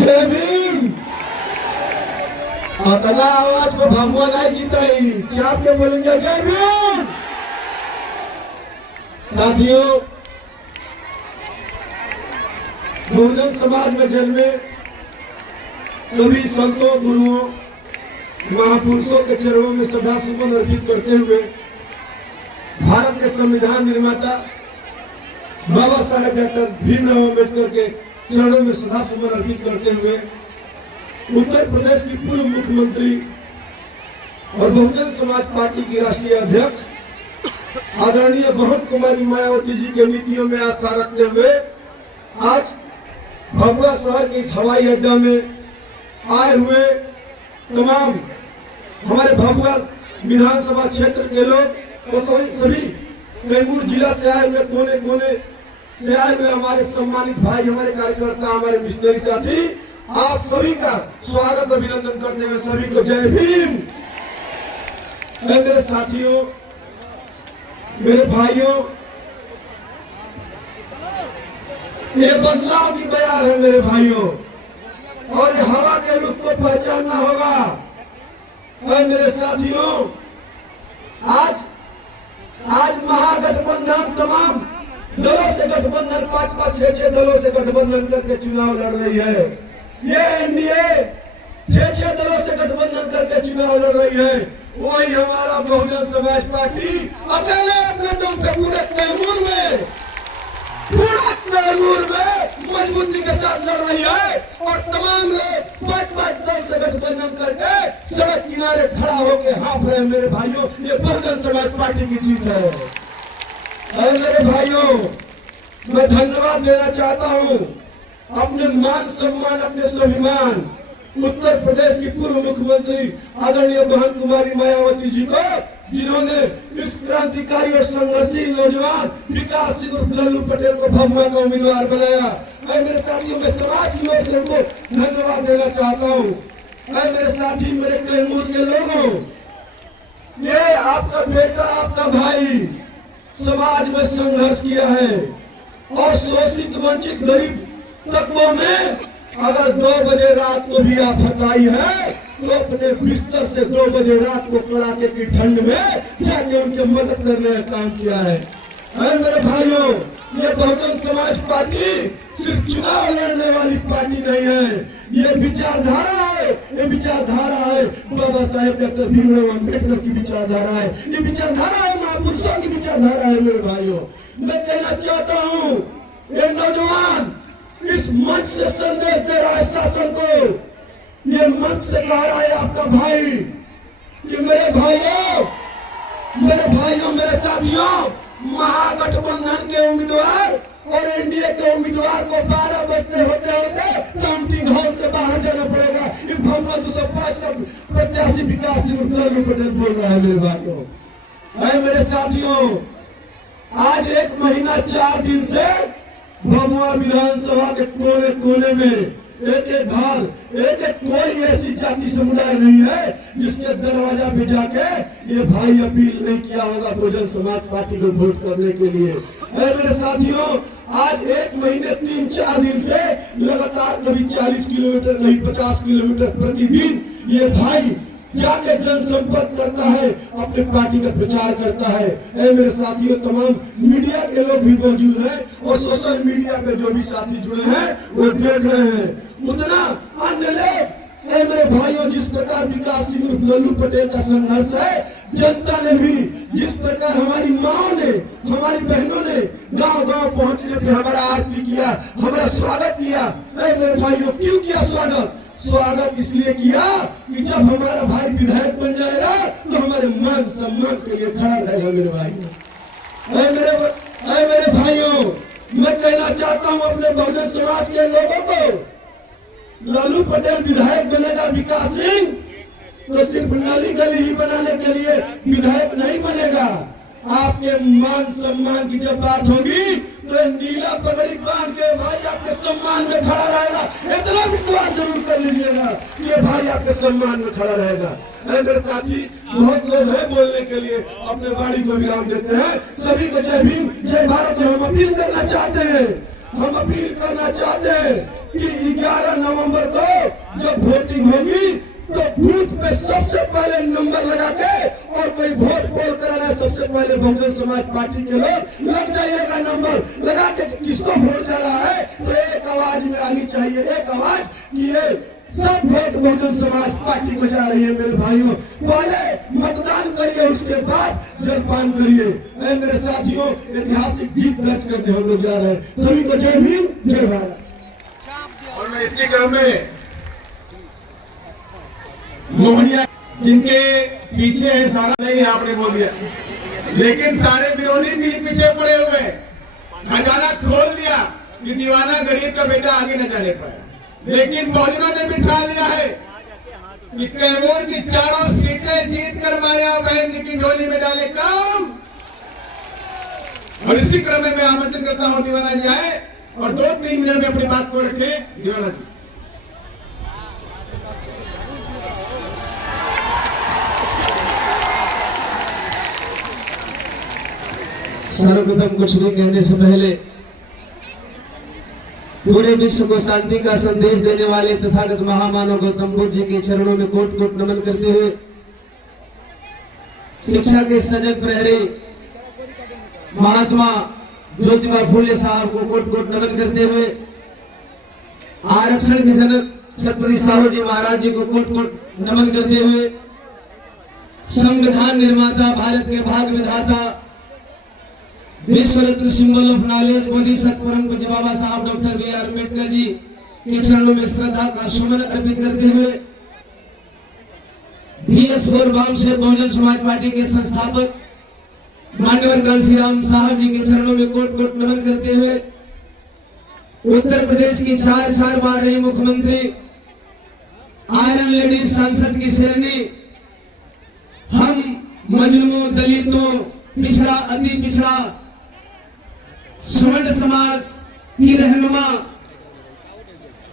जय भीम। अतना आवाज को भगवा नहीं जीता ही चाप के बोलेंगे जय भीम। साथियों, बहुजन समाज में जन्मे सभी संतों, गुरुओं, महापुरुषों के चरणों में श्रद्धा सुमन अर्पित करते हुए भारत के संविधान निर्माता बाबा साहेब डॉक्टर भीमराव अम्बेडकर के चरणों में श्रद्धा सुमन अर्पित करते हुए उत्तर प्रदेश की पूर्व मुख्यमंत्री और बहुजन समाज पार्टी की राष्ट्रीय अध्यक्ष आदरणीय बहन कुमारी मायावती जी के नीतियों में आस्था रखते हुए आज भभुआ शहर के इस हवाई अड्डा में आए हुए तमाम हमारे भभुआ विधानसभा क्षेत्र के लोग और सभी कैमूर जिला से आए हुए कोने कोने से आए हुए हमारे सम्मानित भाई, हमारे कार्यकर्ता, हमारे मिशनरी साथी, आप सभी का स्वागत अभिनंदन करते हुए सभी को जय भीम। मेरे साथियों, मेरे भाइयों, ये बदलाव की बयार है मेरे भाइयों, और ये हवा के रुख को पहचानना होगा। और मेरे साथियों, आज महागठबंधन तमाम दलों से गठबंधन 5-5, 6-6 दलों से गठबंधन करके चुनाव लड़ रही है। ये एनडीए 6-6 दलों से गठबंधन करके चुनाव लड़ रही है। वही हमारा बहुजन समाज पार्टी अकेले अपने दम पे पूरे कैमूर में मजबूती के साथ लड़ रही है, और तमाम लोग 5-5 दल से गठबंधन करके सड़क किनारे खड़ा होकर हाँफ रहे। मेरे भाइयों, ये बहुजन समाज पार्टी की जीत है। और मेरे भाइयों, मैं धन्यवाद देना चाहता हूँ अपने मान सम्मान, अपने स्वाभिमान उत्तर प्रदेश की पूर्व मुख्यमंत्री आदरणीय बहन कुमारी मायावती जी को, जिन्होंने इस क्रांतिकारी और संघर्षशील नौजवान विकास सिंह उर्फ लल्लू पटेल को भभुआ का उम्मीदवार बनाया। मैं मेरे साथियों, मैं समाज की ओर से उनको धन्यवाद देना चाहता हूँ। मैं मेरे साथी, मेरे कैमूर के लोगों, ये आपका बेटा, आपका भाई समाज में संघर्ष किया है, और शोषित वंचित गरीब तत्वों में अगर 2 बजे रात को भी आफत आई है तो अपने बिस्तर से 2 बजे रात को कड़ाके की ठंड में जाके उनके मदद करने का काम किया है। मेरे भाइयों, ये बहुजन समाज पार्टी सिर्फ चुनाव लड़ने वाली पार्टी नहीं है, ये विचारधारा है। ये विचारधारा है बाबा साहेब डॉक्टर भीमराव अम्बेडकर की विचारधारा है। ये विचारधारा है महापुरुषों की विचारधारा है। मेरे भाइयों, मैं कहना चाहता हूँ, ये नौजवान इस मंच से संदेश दे रहा है शासन को, ये मंच से कह रहा है आपका भाई कि मेरे भाइयों, मेरे साथियों, महागठबंधन के उम्मीदवार और एनडीए के उम्मीदवार को 12 बजते होते होते काउंटिंग हॉल से बाहर जाना पड़ेगा। ये भभुआ 205 का प्रत्याशी विकास सिंह उर्फ लल्लू पटेल बोल रहा है। मेरे भाइयों, मेरे साथियों, आज 1 महीना 4 दिन से भभुआ विधानसभा के कोने कोने में एक घर, एक कोई ऐसी जाति समुदाय नहीं है जिसके दरवाजा पे जाके ये भाई अपील नहीं किया होगा बहुजन समाज पार्टी को वोट करने के लिए। मेरे साथियों, आज 1 महीने 3-4 दिन से लगातार कभी 40 किलोमीटर, कभी 50 किलोमीटर प्रतिदिन ये भाई जाके जनसंपर्क करता है, अपने पार्टी का प्रचार करता है। मेरे साथियों, तमाम मीडिया के लोग भी मौजूद हैं, और सोशल मीडिया पे जो भी साथी जुड़े हैं वो देख रहे हैं। उतना अन्य लोग, मेरे भाइयों, जिस प्रकार विकास सिंह उर्फ लल्लू पटेल का संघर्ष है, जनता ने भी जिस प्रकार हमारी माओ ने, हमारी बहनों ने गांव-गांव पहुंचने पे हमारा आरती किया, हमारा स्वागत किया। मेरे भाइयों, क्यों किया स्वागत इसलिए किया कि जब हमारा भाई विधायक बन जाएगा तो हमारे मान सम्मान के लिए खड़ा रहेगा। मेरे भाइयों, मेरे भाइयों, मैं कहना चाहता हूं अपने बहुजन समाज के लोगों को, लल्लू पटेल विधायक बनेगा विकास सिंह तो सिर्फ नाली गली ही बनाने के लिए विधायक नहीं बनेगा। आपके मान सम्मान की जब बात होगी तो नीला पगड़ी बांध के भाई आपके सम्मान में खड़ा रहेगा। इतना विश्वास जरूर कर लीजिएगा, ये भाई आपके सम्मान में खड़ा रहेगा। मेरे साथी, बहुत लोग हैं बोलने के लिए, अपने वाणी को विराम देते हैं। सभी को जय भीम, जय भारत। और हम अपील करना चाहते हैं हम अपील करना चाहते हैं कि 11 नवंबर को जब वोटिंग होगी तो बूथ पे सबसे पहले नंबर लगा के और कोई वोट पोल कराना है, सबसे पहले बहुजन समाज पार्टी के लोग लग जाइएगा नंबर लगा के किसको वोट जा रहा है तो एक आवाज में आनी चाहिए, एक आवाज कि ये सब वोट बहुजन समाज पार्टी को जा रही है। मेरे भाइयों, पहले मतदान करिए, उसके बाद जलपान करिए। मेरे साथियों, ऐतिहासिक जीत दर्ज करने हम लोग जा रहे हैं। सभी को जय भीम, जय भारत। और मैं इसी क्रम में मोहनिया जिनके पीछे है सारा नहीं आपने बोल दिया, लेकिन सारे विरोधी भी पीछे पड़े हुए, खजाना खोल दिया कि दीवाना गरीब का बेटा आगे न जाने पाए। लेकिन बहुजनों ने भी ठान लिया है कि कैमूर की चारों सीटें जीत कर माया बहन जी की झोली में डाले काम। और इसी क्रम में मैं आमंत्रित करता हूं दीवाना जी आए और 2-3 मिनट में अपनी बात को रखे। दीवाना जी सर्वप्रथम कुछ भी कहने से पहले पूरे विश्व को शांति का संदेश देने वाले तथागत महामानव गौतम बुद्ध जी के चरणों में कोट कोट नमन करते हुए, शिक्षा के सजग प्रहरी महात्मा ज्योतिबा फूले साहब को कोट कोट नमन करते हुए, आरक्षण के जनक छत्रपति साहू जी महाराज जी को कोट कोट नमन करते हुए, संविधान निर्माता, भारत के भाग्य विधाता, विश्व रत्न सिंबल ऑफ नॉलेज बोधिसत्व परम पूज्य बाबा साहब डॉक्टर B.R. अम्बेडकर जी के चरणों में श्रद्धा का सुमन अर्पित करते हुए, BS4 वाम से बहुजन समाज पार्टी के संस्थापक मान्यवर कांशीराम साहब जी के चरणों में कोट कोट नमन करते हुए, उत्तर प्रदेश की 4 बार रही मुख्यमंत्री, आयरन लेडी सांसद की शेरनी, हम मजलूमों, दलितों, पिछड़ा, अति पिछड़ा, स्वर्ण समाज की रहनुमा,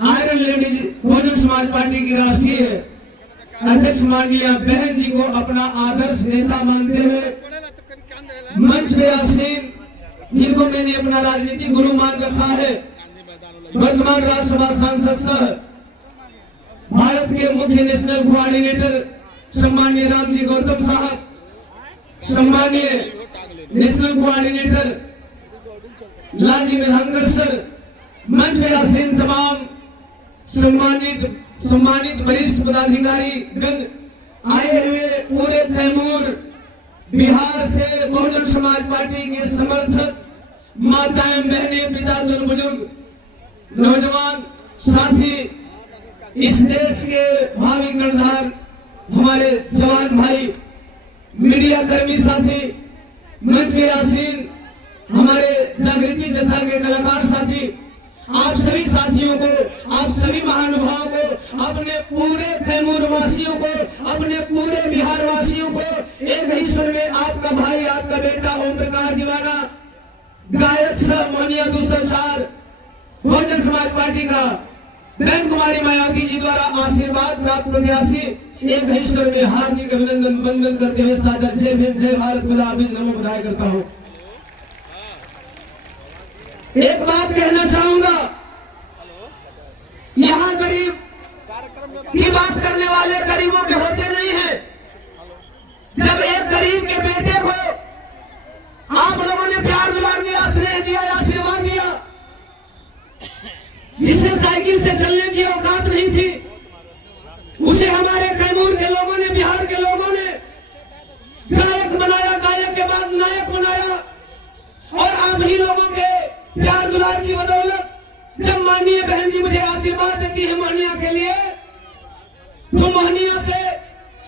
iron ladies Bahujan Samaj party की राष्ट्रीय अध्यक्ष माननीय बहन जी को अपना आदर्श नेता मानते हुए, मंच पे आसीन जिनको मैंने अपना राजनीतिक गुरु मान रखा है, वर्तमान राज्यसभा सांसद सह भारत के मुख्य नेशनल कोऑर्डिनेटर सम्मानीय राम जी गौतम साहब, सम्मानीय नेशनल कोऑर्डिनेटर लालजी मेधांकर सर, मंच पे आसीन तमाम सम्मानित वरिष्ठ पदाधिकारी गण, आए हुए पूरे कैमूर बिहार से बहुजन समाज पार्टी के समर्थक, माताएं, बहनें, पिता, दोनों बुजुर्ग, नौजवान साथी, इस देश के भावी कर्णधार हमारे जवान भाई, मीडिया कर्मी साथी, मंच पे आसीन हमारे जागृति जत्था के कलाकार साथी, आप सभी साथियों को, आप सभी महानुभावों को, अपने पूरे कैमूर वासियों को, अपने पूरे बिहार वासियों को एक ही स्वर में आपका भाई, आपका बेटा ओम प्रकाश दीवाना, गायक सह मोहनिया 204 बहुजन समाज पार्टी का बहन कुमारी मायावती जी द्वारा आशीर्वाद प्राप्त प्रत्याशी, एक ही स्वर में हार्दिक अभिनंदन वंदन करते हुए सादर जय भीम, जय भारत, खुदा हाफिज, नमो बधाई करता हूँ। एक बात कहना चाहूंगा, यहाँ गरीब की बात करने वाले गरीबों के होते नहीं हैं। जब एक गरीब के बेटे को आप लोगों ने प्यार दुलार दिया, स्नेह दिया, आशीर्वाद दिया, जिसे साइकिल से चलने की औकात नहीं थी, उसे हमारे कैमूर के लोगों ने, बिहार के लोगों ने गायक बनाया, गायक के बाद नायक बनाया। और आप ही लोगों के प्यार दुलार की बदौलत जब माननीय बहन जी मुझे आशीर्वाद देती है मोहनिया के लिए, तो मोहनिया से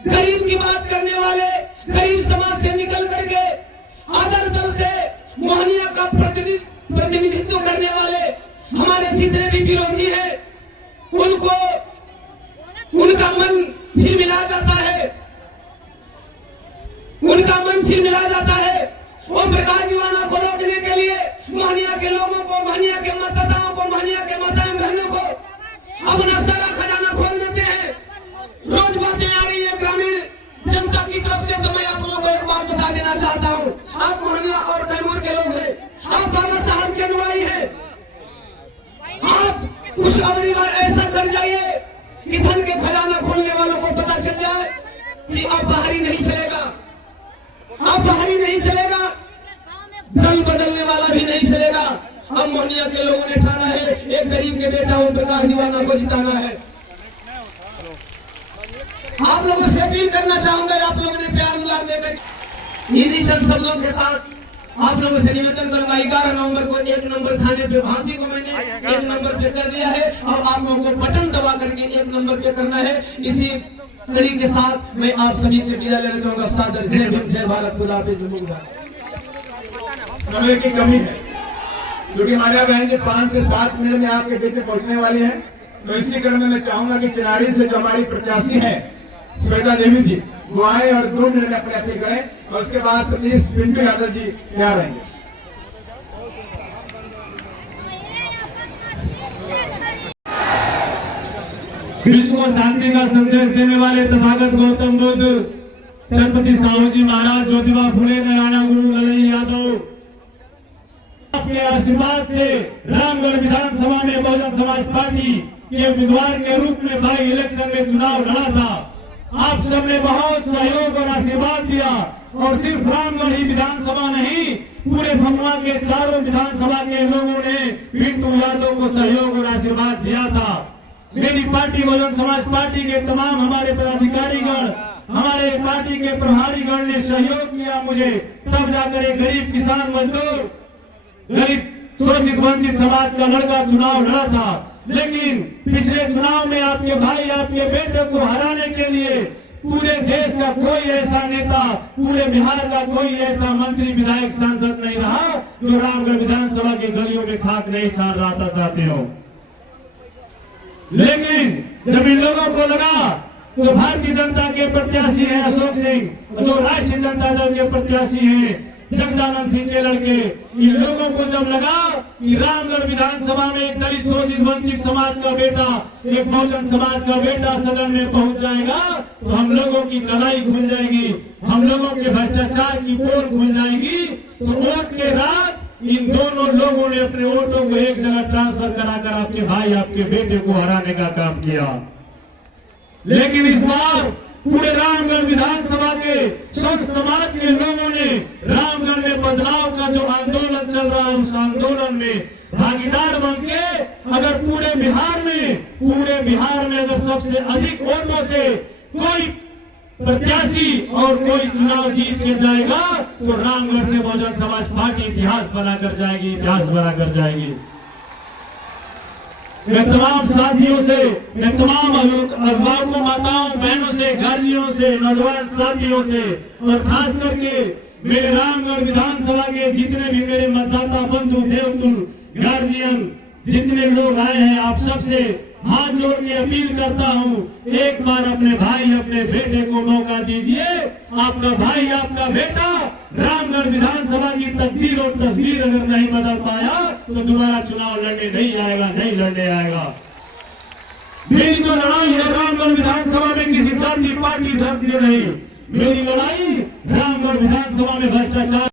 गरीब की बात करने वाले, गरीब समाज से निकल करके आदर दल से मोहनिया का प्रतिनिधित्व करने वाले हमारे जितने भी विरोधी हैं, उनको उनका मन झिलमिला जाता है, उनका मन झिलमिला जाता है। ओम प्रकाश दीवाना को रोकने के लिए मोहनिया के लोगों को, मोहनिया के मतदाताओं को, मोहनिया के माताएं बहनों को अपना सारा खजाना खोल देते हैं। रोज बातें आ रही है ग्रामीण जनता की तरफ से, तो मैं आप लोगों को एक बात बता देना चाहता हूँ। आप मोहनिया और कैमूर के लोग हैं, आप बाबा साहब के अनुयायी हैं, कुछ अगली बार ऐसा कर जाइए कि धन के खजाना खोलने वालों को पता चल जाए कि अब बाहरी नहीं चलेगा, अब बाहरी नहीं चलेगा, दल बदलने वाला भी नहीं चलेगा। अब मोहनिया के लोगों ने ठाना है एक गरीब के बेटा ओम प्रकाश दीवाना को जिताना है। आप लोगों से अपील करना चाहूंगा, आप लोगों ने प्यार दुलार देकर इन्हीं चंद शब्दों के साथ आप लोगों से निवेदन करूंगा। 11 नवंबर को 1 नंबर खाने पे भांति को मैंने 1 नंबर पे कर दिया है और आप लोगों को बटन दबा करके 1 नंबर पे करना है। इसी कड़ी के साथ मैं आप सभी से विदा लेना चाहूंगा। सादर जय भीम, जय भारत, खुदा हाफिज। समय की कमी है क्योंकि मान्या बहन जी 5 से 7 मिनट में आपके बीच में पहुंचने वाली है। तो इसी क्रम में मैं चाहूंगा कि चिनारी से जो हमारी प्रत्याशी है श्वेता देवी जी, वो आए और 2 मिनट अपने अपील करें और उसके बाद सतीश पिंटू यादव जी तैयार रहेंगे। विश्व को शांति का संदेश देने वाले तथागत गौतम बुद्ध, छत्रपति साहू जी महाराज, ज्योतिबा फुले, नारायण गुरु ललई यादव आपके आशीर्वाद से रामगढ़ विधानसभा में बहुजन समाज पार्टी के उम्मीदवार के रूप में बाई इलेक्शन में चुनाव लड़ा था। आप सबने बहुत सहयोग और आशीर्वाद दिया और सिर्फ रामगढ़ ही विधानसभा नहीं, पूरे भगवा के चारों विधानसभा के लोगों ने पिंटू यादव को सहयोग और आशीर्वाद दिया था। मेरी पार्टी बहुजन समाज पार्टी के तमाम हमारे पदाधिकारीगण, हमारे पार्टी के प्रभारीगण ने सहयोग किया मुझे, तब जाकर एक गरीब किसान मजदूर, गरीब शोषित वंचित समाज का लड़का चुनाव लड़ा था। लेकिन पिछले चुनाव में आपके भाई, आपके बेटे को हराने के लिए पूरे देश का कोई ऐसा नेता, पूरे बिहार का कोई ऐसा मंत्री, विधायक, सांसद नहीं रहा जो रामगढ़ विधानसभा के गलियों में खाक नहीं छान रहा था साथियों। लेकिन जब इन लोगों को लगा तो भारतीय जनता के प्रत्याशी हैं अशोक सिंह, जो राष्ट्रीय जनता दल के प्रत्याशी हैं जगदानंद सिंह के लड़के, इन लोगों को जब लगा कि रामगढ़ विधानसभा में एक दलित शोषित वंचित समाज का बेटा, एक बहुजन समाज का बेटा सदन में पहुंच जाएगा तो हम लोगों की कलाई खुल जाएगी, हम लोगों के भ्रष्टाचार की पोल खुल जाएगी। तो वोट के रात इन दोनों लोगों ने अपने वोटों को एक जगह ट्रांसफर कराकर आपके भाई, आपके बेटे को हराने का काम किया। लेकिन इस बार पूरे रामगढ़ विधानसभा के सब समाज के लोगों ने रामगढ़ में बदलाव का जो आंदोलन चल रहा है उस आंदोलन में भागीदार बन के अगर पूरे बिहार में अगर सबसे अधिक वोटों से कोई प्रत्याशी और कोई चुनाव जीत के जाएगा तो रामगढ़ से बहुजन समाज पार्टी इतिहास बनाकर जाएगी। मैं तमाम साथियों से, मैं तमाम अभिभावकों, माताओं, बहनों से, गार्जियनों से, नौजवान साथियों से और खास करके मेरे रामगढ़ विधानसभा के जितने भी मेरे मतदाता बंधु, देवतुल, गार्जियन जितने लोग आए हैं, आप सबसे हाथ जोड़ के अपील करता हूँ, एक बार अपने भाई, अपने बेटे को मौका दीजिए। आपका भाई, आपका बेटा रामगढ़ विधानसभा की तकदीर और तस्वीर अगर नहीं बदल पाया तो दोबारा चुनाव लड़ने नहीं लड़ने आएगा। मेरी जो लड़ाई है रामगढ़ विधानसभा में किसी जाति, पार्टी, धर्म से नहीं, मेरी लड़ाई रामगढ़ विधानसभा में भ्रष्टाचार